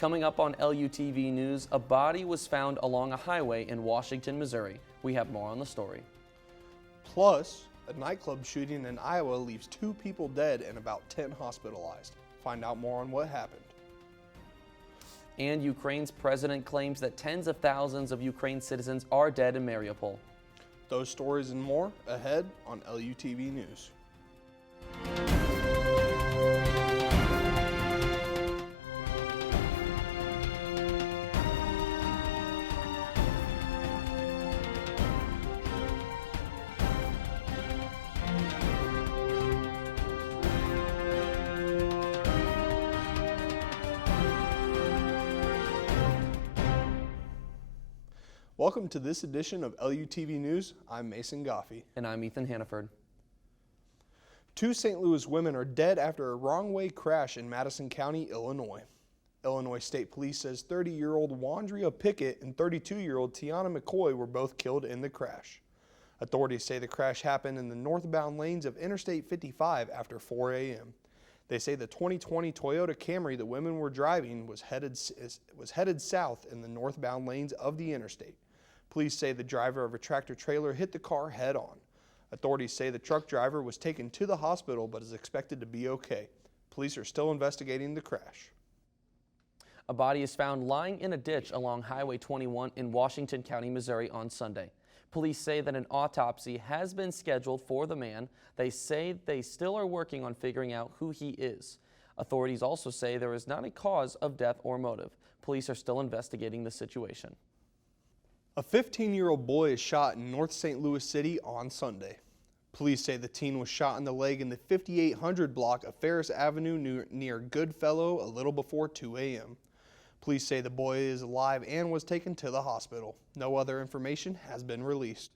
Coming up on LUTV News, a body was found along a highway in Washington, Missouri. We have more on the story. Plus, a nightclub shooting in Iowa leaves 2 people dead and about 10 hospitalized. Find out more on what happened. And Ukraine's president claims that tens of thousands of Ukraine citizens are dead in Mariupol. Those stories and more ahead on LUTV News. Welcome to this edition of LUTV News. I'm Mason Goffey. And I'm Ethan Hannaford. 2 St. Louis women are dead after a wrong-way crash in Madison County, Illinois. Illinois State Police says 30-year-old Wandrea Pickett and 32-year-old Tiana McCoy were both killed in the crash. Authorities say the crash happened in the northbound lanes of Interstate 55 after 4 a.m. They say the 2020 Toyota Camry the women were driving was headed south in the northbound lanes of the interstate. Police say the driver of a tractor-trailer hit the car head-on. Authorities say the truck driver was taken to the hospital but is expected to be okay. Police are still investigating the crash. A body is found lying in a ditch along Highway 21 in Washington County, Missouri on Sunday. Police say that an autopsy has been scheduled for the man. They say they still are working on figuring out who he is. Authorities also say there is not a cause of death or motive. Police are still investigating the situation. A 15-year-old boy is shot in North St. Louis City on Sunday. Police say the teen was shot in the leg in the 5800 block of Ferris Avenue near Goodfellow a little before 2 a.m. Police say the boy is alive and was taken to the hospital. No other information has been released.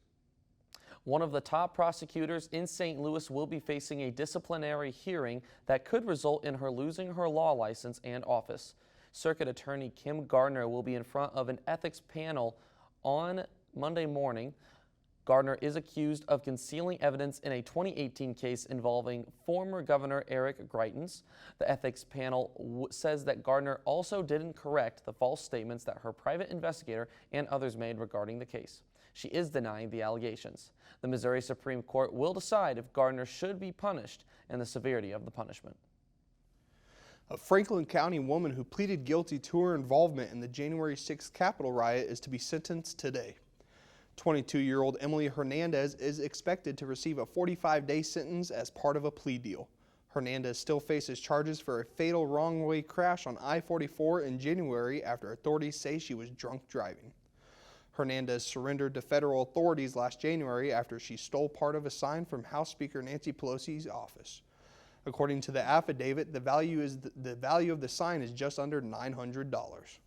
One of the top prosecutors in St. Louis will be facing a disciplinary hearing that could result in her losing her law license and office. Circuit Attorney Kim Gardner will be in front of an ethics panel on Monday morning. Gardner is accused of concealing evidence in a 2018 case involving former Governor Eric Greitens. The ethics panel says that Gardner also didn't correct the false statements that her private investigator and others made regarding the case. She is denying the allegations. The Missouri Supreme Court will decide if Gardner should be punished and the severity of the punishment. A Franklin County woman who pleaded guilty to her involvement in the January 6th Capitol riot is to be sentenced today. 22-year-old Emily Hernandez is expected to receive a 45-day sentence as part of a plea deal. Hernandez still faces charges for a fatal wrong-way crash on I-44 in January after authorities say she was drunk driving. Hernandez surrendered to federal authorities last January after she stole part of a sign from House Speaker Nancy Pelosi's office. According to the affidavit, the value of the sign is just under $900.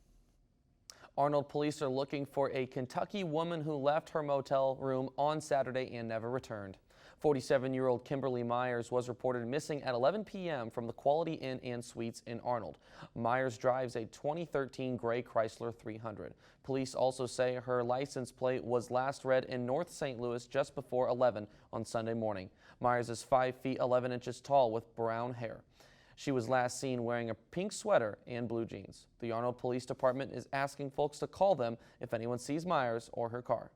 Arnold police are looking for a Kentucky woman who left her motel room on Saturday and never returned. 47-year-old Kimberly Myers was reported missing at 11 p.m. from the Quality Inn and Suites in Arnold. Myers drives a 2013 gray Chrysler 300. Police also say her license plate was last read in North St. Louis just before 11 on Sunday morning. Myers is 5 feet 11 inches tall with brown hair. She was last seen wearing a pink sweater and blue jeans. The Arnold Police Department is asking folks to call them if anyone sees Myers or her car.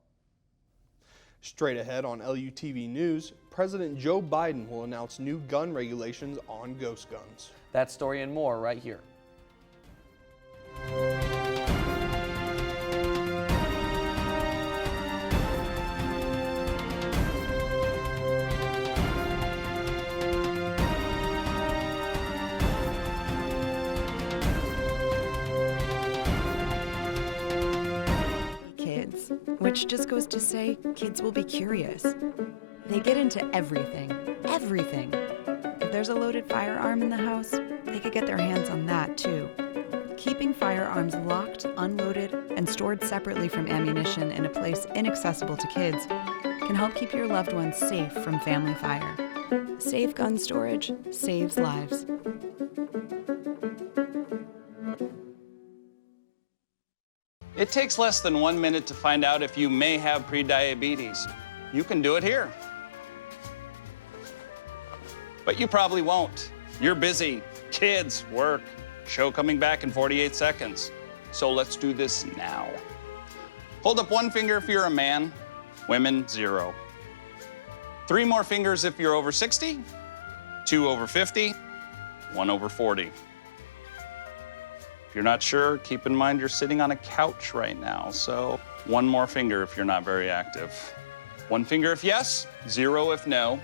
Straight ahead on LUTV News, President Joe Biden will announce new gun regulations on ghost guns. That story and more right here. Which just goes to say, kids will be curious. They get into everything. If there's a loaded firearm in the house, they could get their hands on that too. Keeping firearms locked, unloaded, and stored separately from ammunition in a place inaccessible to kids can help keep your loved ones safe from family fire. Safe gun storage saves lives. It takes less than 1 minute to find out if you may have prediabetes. You can do it here. But you probably won't. You're busy. Kids, work. Show coming back in 48 seconds. So let's do this now. Hold up one finger if you're a man. Women, 0. 3 more fingers if you're over 60. 2 over 50. 1 over 40. If you're not sure, keep in mind you're sitting on a couch right now, so 1 more finger if you're not very active. 1 finger if yes, 0 if no.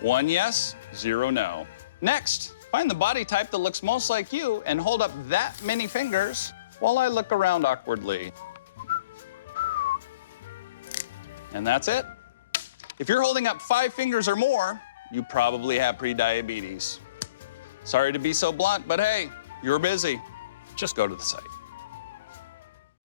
1 yes, 0 no. Next, find the body type that looks most like you and hold up that many fingers while I look around awkwardly. And that's it. If you're holding up 5 fingers or more, you probably have prediabetes. Sorry to be so blunt, but hey, you're busy. Just go to the site.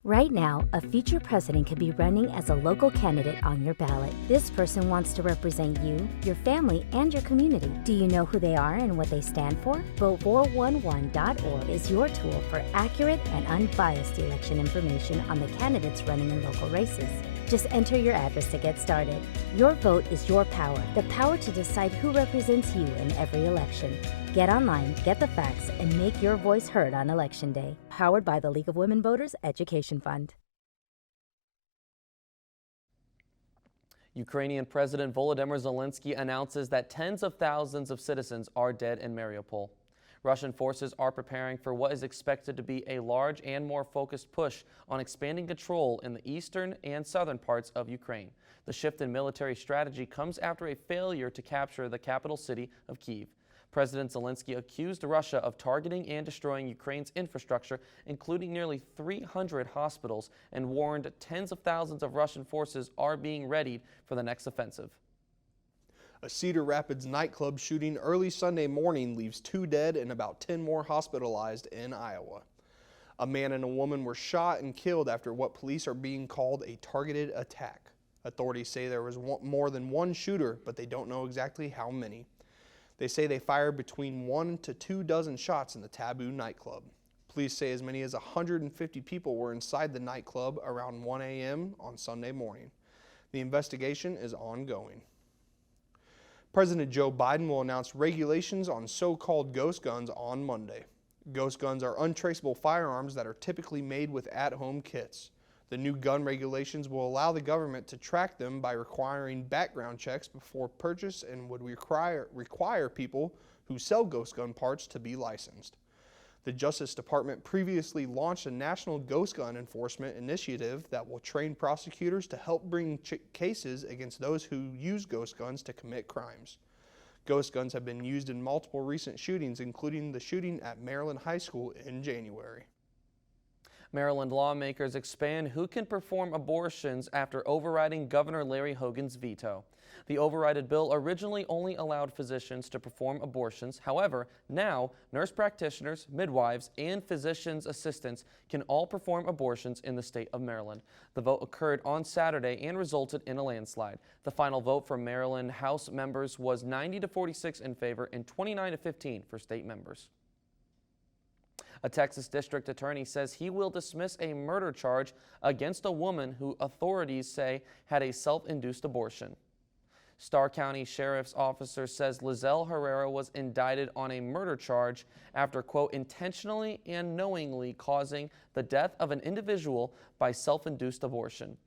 Right now, a future president could be running as a local candidate on your ballot. This person wants to represent you, your family, and your community. Do you know who they are and what they stand for? Vote411.org is your tool for accurate and unbiased election information on the candidates running in local races. Just enter your address to get started. Your vote is your power, the power to decide who represents you in every election. Get online, get the facts, and make your voice heard on Election Day. Powered by the League of Women Voters Education Fund. Ukrainian President Volodymyr Zelensky announces that tens of thousands of citizens are dead in Mariupol. Russian forces are preparing for what is expected to be a large and more focused push on expanding control in the eastern and southern parts of Ukraine. The shift in military strategy comes after a failure to capture the capital city of Kyiv. President Zelensky accused Russia of targeting and destroying Ukraine's infrastructure, including nearly 300 hospitals, and warned tens of thousands of Russian forces are being readied for the next offensive. A Cedar Rapids nightclub shooting early Sunday morning leaves 2 dead and about 10 more hospitalized in Iowa. A man and a woman were shot and killed after what police are being called a targeted attack. Authorities say there was more than 1 shooter, but they don't know exactly how many. They say they fired between 1 to 2 dozen shots in the Taboo nightclub. Police say as many as 150 people were inside the nightclub around 1 a.m. on Sunday morning. The investigation is ongoing. President Joe Biden will announce regulations on so-called ghost guns on Monday. Ghost guns are untraceable firearms that are typically made with at-home kits. The new gun regulations will allow the government to track them by requiring background checks before purchase and would require people who sell ghost gun parts to be licensed. The Justice Department previously launched a national ghost gun enforcement initiative that will train prosecutors to help bring cases against those who use ghost guns to commit crimes. Ghost guns have been used in multiple recent shootings, including the shooting at Maryland High School in January. Maryland lawmakers expand who can perform abortions after overriding Governor Larry Hogan's veto. The overridden bill originally only allowed physicians to perform abortions. However, now nurse practitioners, midwives, and physicians' assistants can all perform abortions in the state of Maryland. The vote occurred on Saturday and resulted in a landslide. The final vote from Maryland House members was 90 to 46 in favor and 29 to 15 for state members. A Texas district attorney says he will dismiss a murder charge against a woman who authorities say had a self-induced abortion. Starr County Sheriff's Officer says Lizelle Herrera was indicted on a murder charge after, quote, intentionally and knowingly causing the death of an individual by self-induced abortion.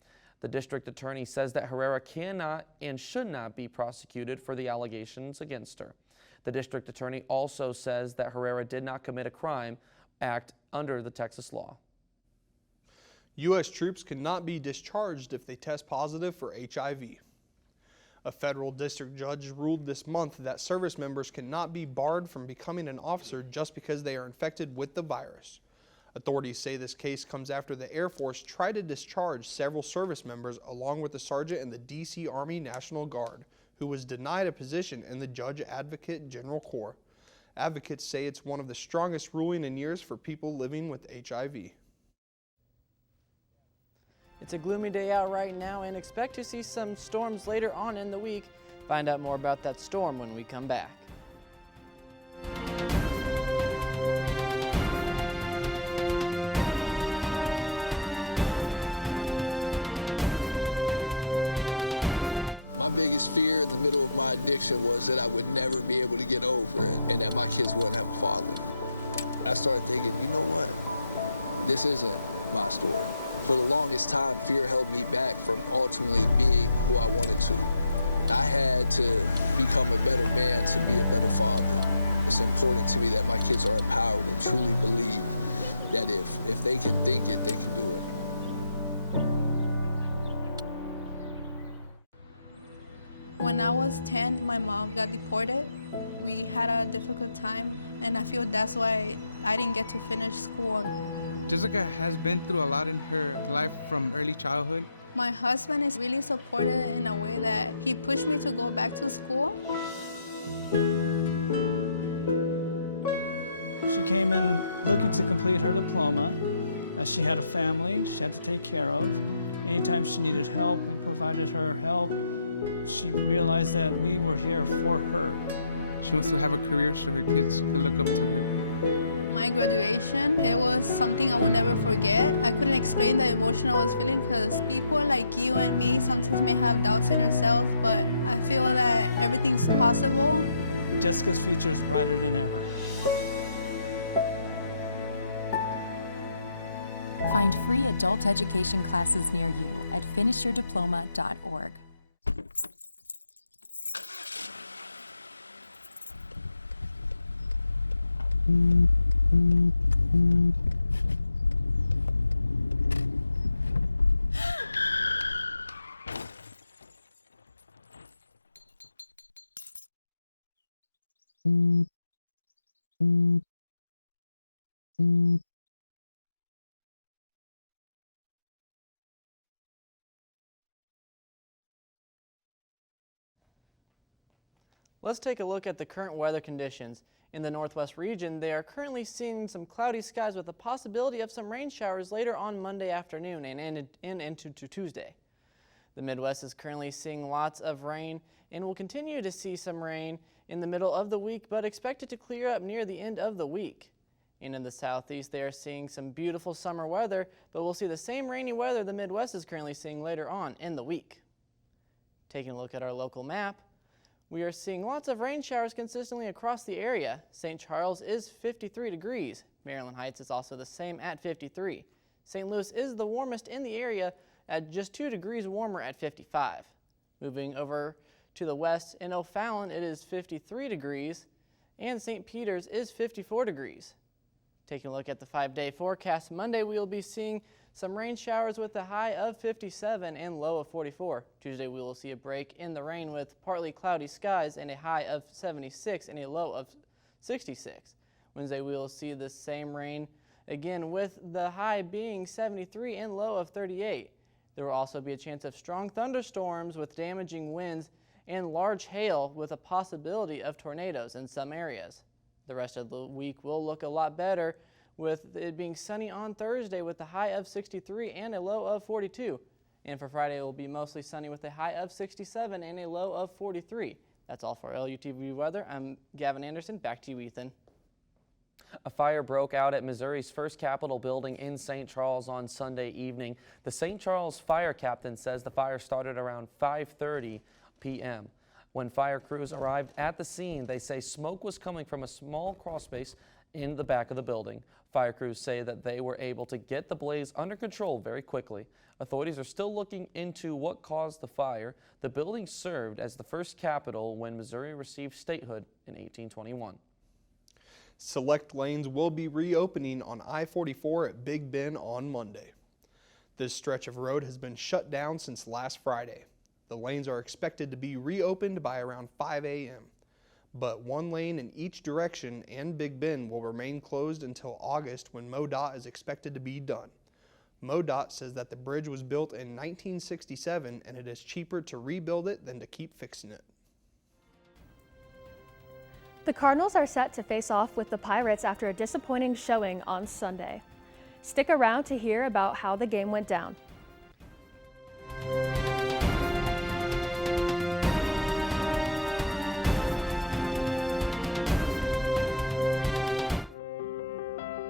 The district attorney says that Herrera cannot and should not be prosecuted for the allegations against her. The district attorney also says that Herrera did not commit a crime act under the Texas law. U.S. troops cannot be discharged if they test positive for HIV. A federal district judge ruled this month that service members cannot be barred from becoming an officer just because they are infected with the virus. Authorities say this case comes after the Air Force tried to discharge several service members along with the sergeant in the D.C. Army National Guard, who was denied a position in the Judge Advocate General Corps. Advocates say it's one of the strongest rulings in years for people living with HIV. It's a gloomy day out right now and expect to see some storms later on in the week. Find out more about that storm when we come back. My biggest fear in the middle of my addiction was that I would never be able to get over it and that my kids wouldn't have a father. That's started thinking, you know what? This isn't my story. For the longest time, fear held me back from ultimately being who I wanted to. I had to become a better man to be a better father. It's important to me that my kids are empowered and truly believe that if they can think it, they can do it. When I was 10, my mom got deported. We had a difficult time, and I feel that's why I didn't get to finish school. Jessica has been through a lot in her life from early childhood. My husband is really supportive in a way that he pushed me to go back to school. She came in looking to complete her diploma, as she had a family she had to take care of. Anytime she needed help, we provided her help. She realized that we were here for her. She wants to have a career so her kids can look up to her. My graduation, it was something I will never forget. I couldn't explain the emotion I was feeling because people like you and me sometimes may have doubts in yourself, but I feel that everything's possible. Jessica's future is brighter than ever. Find free adult education classes near you at finishyourdiploma.org. Let's take a look at the current weather conditions. In the northwest region, they are currently seeing some cloudy skies with the possibility of some rain showers later on Monday afternoon and into Tuesday. The Midwest is currently seeing lots of rain and will continue to see some rain in the middle of the week, but expect it to clear up near the end of the week. And in the southeast, they are seeing some beautiful summer weather, but we'll see the same rainy weather the Midwest is currently seeing later on in the week. Taking a look at our local map, we are seeing lots of rain showers consistently across the area. St. Charles is 53 degrees. Maryland Heights is also the same at 53. St. Louis is the warmest in the area at just 2 degrees warmer at 55. Moving over to the west, in O'Fallon it is 53 degrees, and St. Peter's is 54 degrees. Taking a look at the 5-day forecast, Monday we will be seeing some rain showers with a high of 57 and low of 44. Tuesday we will see a break in the rain with partly cloudy skies and a high of 76 and a low of 66. Wednesday we will see the same rain again with the high being 73 and low of 38. There will also be a chance of strong thunderstorms with damaging winds and large hail with a possibility of tornadoes in some areas. The rest of the week will look a lot better with it being sunny on Thursday with a high of 63 and a low of 42. And for Friday, it will be mostly sunny with a high of 67 and a low of 43. That's all for LUTV weather. I'm Gavin Anderson. Back to you, Ethan. A fire broke out at Missouri's First Capitol building in St. Charles on Sunday evening. The St. Charles fire captain says the fire started around 5:30 p.m. When fire crews arrived at the scene, they say smoke was coming from a small crawl space in the back of the building. Fire crews say that they were able to get the blaze under control very quickly. Authorities are still looking into what caused the fire. The building served as the first Capitol when Missouri received statehood in 1821. Select lanes will be reopening on I-44 at Big Bend on Monday. This stretch of road has been shut down since last Friday. The lanes are expected to be reopened by around 5 a.m. But one lane in each direction and Big Bend will remain closed until August when MoDOT is expected to be done. MoDOT says that the bridge was built in 1967 and it is cheaper to rebuild it than to keep fixing it. The Cardinals are set to face off with the Pirates after a disappointing showing on Sunday. Stick around to hear about how the game went down.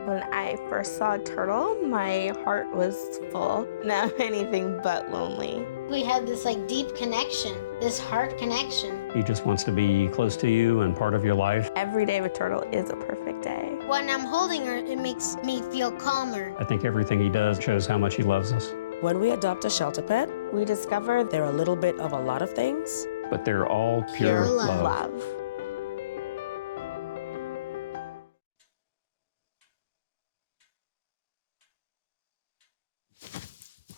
When I first saw a turtle, my heart was full. Now anything but lonely. We have this deep connection, this heart connection. He just wants to be close to you and part of your life. Every day with Turtle is a perfect day. When I'm holding her, it makes me feel calmer. I think everything he does shows how much he loves us. When we adopt a shelter pet, we discover they're a little bit of a lot of things. But they're all pure love.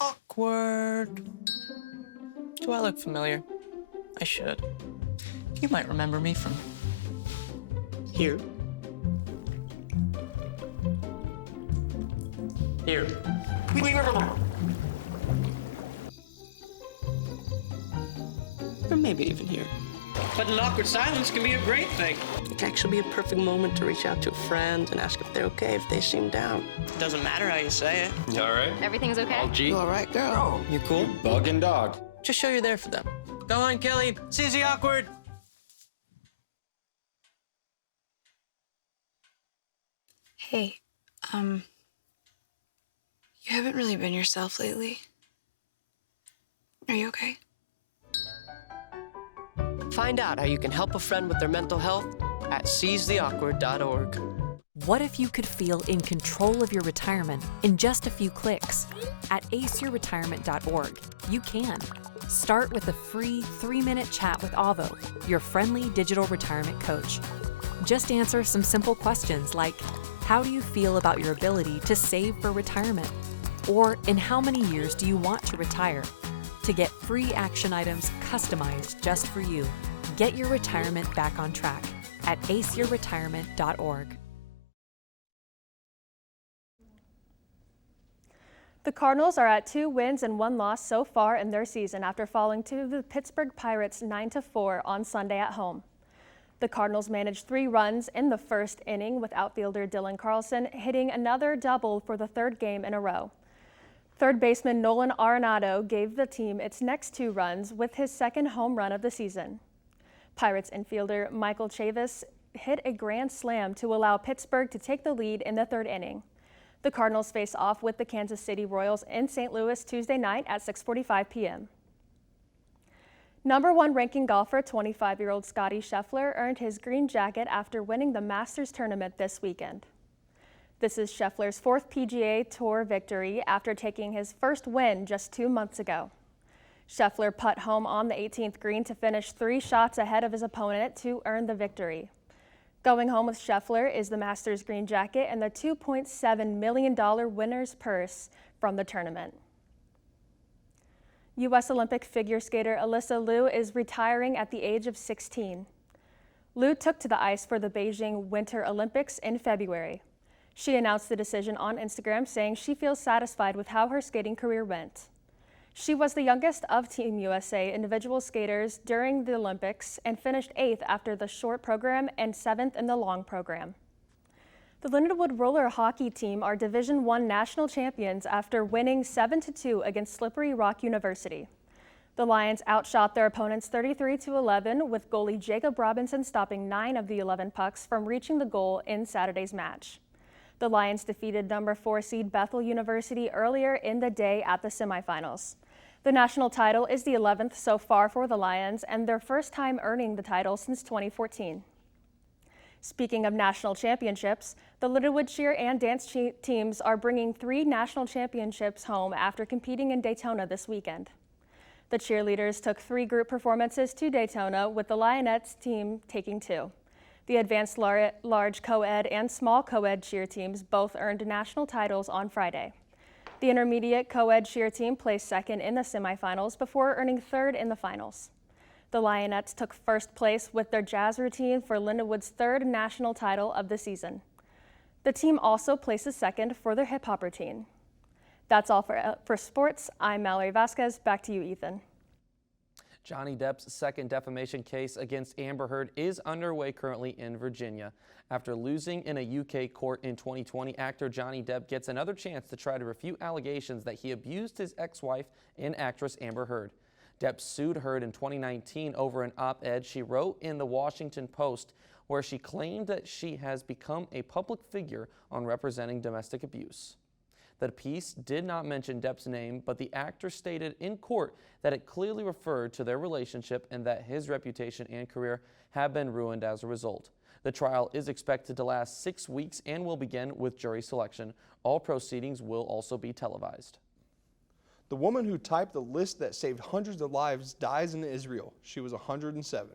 Awkward. Do I look familiar? I should. You might remember me from here. Here. Or maybe even here. But an awkward silence can be a great thing. It can actually be a perfect moment to reach out to a friend and ask if they're okay if they seem down. Doesn't matter how you say it. You all right? Everything's okay? All G? You all right, girl? You cool? Bug and dog. Just show you're there for them. Go on, Kelly. Seize the awkward. Hey, you haven't really been yourself lately. Are you okay? Find out how you can help a friend with their mental health at seizetheawkward.org. What if you could feel in control of your retirement in just a few clicks? At aceyourretirement.org, you can. Start with a free 3-minute chat with Avo, your friendly digital retirement coach. Just answer some simple questions like, how do you feel about your ability to save for retirement? Or in how many years do you want to retire? To get free action items customized just for you, get your retirement back on track at aceyourretirement.org. The Cardinals are at 2 wins and 1 loss so far in their season after falling to the Pittsburgh Pirates 9-4 on Sunday at home. The Cardinals managed 3 runs in the first inning with outfielder Dylan Carlson hitting another double for the 3rd game in a row. Third baseman Nolan Arenado gave the team its next 2 runs with his 2nd home run of the season. Pirates infielder Michael Chavis hit a grand slam to allow Pittsburgh to take the lead in the 3rd inning. The Cardinals face off with the Kansas City Royals in St. Louis Tuesday night at 6:45 p.m. Number 1 ranking golfer 25-year-old Scottie Scheffler earned his green jacket after winning the Masters tournament this weekend. This is Scheffler's 4th PGA Tour victory after taking his first win just 2 months ago. Scheffler putt home on the 18th green to finish 3 shots ahead of his opponent to earn the victory. Going home with Scheffler is the Masters green jacket and the $2.7 million winner's purse from the tournament. U.S. Olympic figure skater Alyssa Liu is retiring at the age of 16. Liu took to the ice for the Beijing Winter Olympics in February. She announced the decision on Instagram, saying she feels satisfied with how her skating career went. She was the youngest of Team USA individual skaters during the Olympics and finished 8th after the short program and 7th in the long program. The Lindenwood roller hockey team are Division I national champions after winning 7-2 against Slippery Rock University. The Lions outshot their opponents 33-11, with goalie Jacob Robinson stopping 9 of the 11 pucks from reaching the goal in Saturday's match. The Lions defeated number 4 seed Bethel University earlier in the day at the semifinals. The national title is the 11th so far for the Lions and their first time earning the title since 2014. Speaking of national championships, the Lindenwood cheer and dance teams are bringing 3 national championships home after competing in Daytona this weekend. The cheerleaders took 3 group performances to Daytona, with the Lionettes team taking 2. The advanced large co-ed and small co-ed cheer teams both earned national titles on Friday. The intermediate co-ed cheer team placed 2nd in the semifinals before earning 3rd in the finals. The Lionettes took 1st place with their jazz routine for Lindenwood's 3rd national title of the season. The team also places 2nd for their hip hop routine. That's all for sports. I'm Mallory Vasquez. Back to you, Ethan. Johnny Depp's 2nd defamation case against Amber Heard is underway currently in Virginia. After losing in a UK court in 2020, actor Johnny Depp gets another chance to try to refute allegations that he abused his ex-wife and actress Amber Heard. Depp sued Heard in 2019 over an op-ed she wrote in the Washington Post, where she claimed that she has become a public figure on representing domestic abuse. The piece did not mention Depp's name, but the actor stated in court that it clearly referred to their relationship and that his reputation and career have been ruined as a result. The trial is expected to last 6 weeks and will begin with jury selection. All proceedings will also be televised. The woman who typed the list that saved hundreds of lives dies in Israel. She was 107.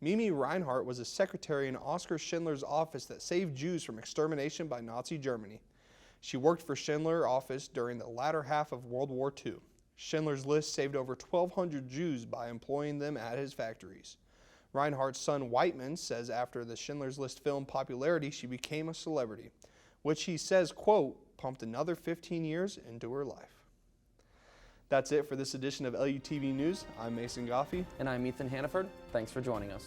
Mimi Reinhardt was a secretary in Oskar Schindler's office that saved Jews from extermination by Nazi Germany. She worked for Schindler's office during the latter half of World War II. Schindler's List saved over 1,200 Jews by employing them at his factories. Reinhardt's son Whiteman says after the Schindler's List film popularity, she became a celebrity, which he says, quote, pumped another 15 years into her life. That's it for this edition of LUTV News. I'm Mason Goffey. And I'm Ethan Hannaford. Thanks for joining us.